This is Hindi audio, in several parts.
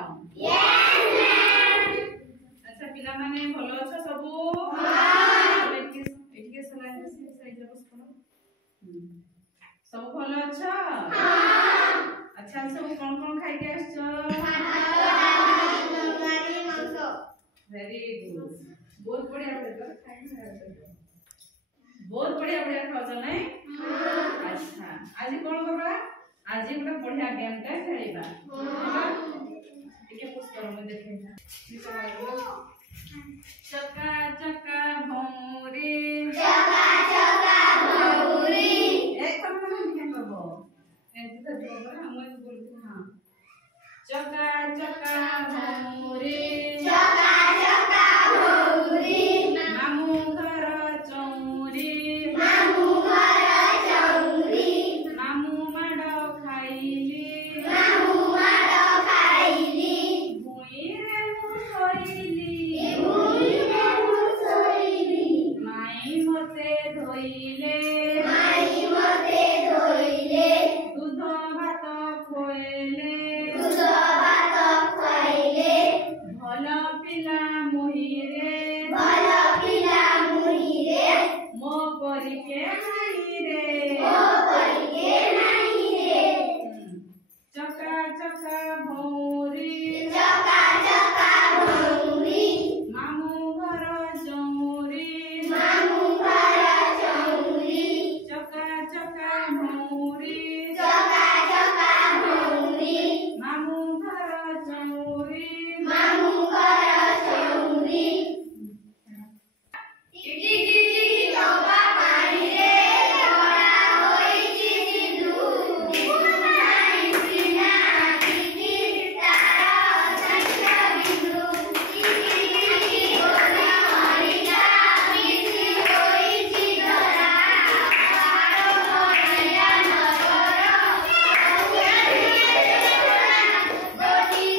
Yes, ma'am. अच्छा पिला माने भलो अछ सबु हां एटिके सलाइन से साइज बस करो सब भलो अछ हां अच्छा सब कोन खाइ के आछो तरकारी मांस वेरी गुड बहुत बढ़िया बेटा खाइ बहुत बढ़िया बढ़िया खाओ नहीं हां अच्छा आज कोन करबा आज एक बढ़िया गेम टा खेलबा हां ठीक है पुश करो मैं देखेगा चका चका भौरी चका चका भौरी एक कम क्या करबो ऐसे तो बोलबो ना मैं बोलती हां चका चका भौरी चका चका भौरी मामू घर चौरी मामू घर चौरी मामू माडो खाइली मामू माडो खाइली भुई रे मु सोइली भुई रे मु सोइली माई मते धोइले माई मते धोइले दूध भात खोएले दूध भात खाइले भल पिला मोहिरे भल पिला मुहिरे मो परिके नाही रे ओ परिके नाही रे चका चका भौरी चका चका भौरी मामू घर चौरी मामू घर चौरी चका चका भौरी चका चका भौरी मामू घर चौरी मामू घर चौरी टिकी टिकी डबा पानी रे बड़ा होइछि सिंधु नाई सिना टिकी तारा संख्या बिंदु टिकी टिकी डबा हरिका मिसी होइछि धरा पारो भैया नगर गोटी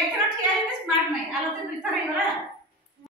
ଏଥର ଠିଆ ହେଇକି ସ୍ମାର୍ଟ ନାହିଁ ଆଲୋ ଦୁଇଥର ହେଇଗଲା